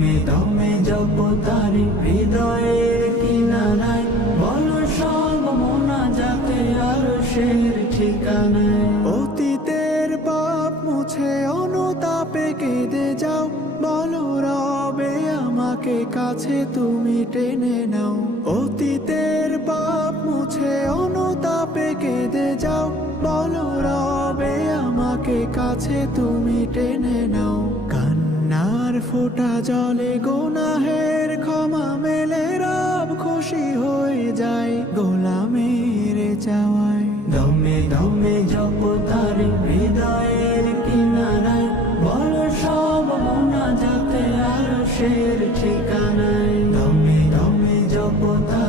দমে দমে জপ তারি হৃদয়ের কিনারায়, বলো সব মোনাজাতে আরশের ঠিকানায়। অতীতের পাপ মুছে অনুতাপে কেঁদে যাও, বলো রবে আমাকে কাছে তুমি টেনে নাও। অতীতের পাপ মুছে অনুতাপে কেঁদে যাও, বলো রবে আমাকে কাছে তুমি টেনে নাও। কান্নার ফোঁটা জলে গুনাহের ক্ষমা মেলে, রব খুশি হয়ে যায় গোলামের চাওয়ায়। দমে দমে জপ তারি হৃদয়ের কিনারায়, বলো সব মোনাজাতে আরশের ঠিকানায়। দমে দমে জপ তারি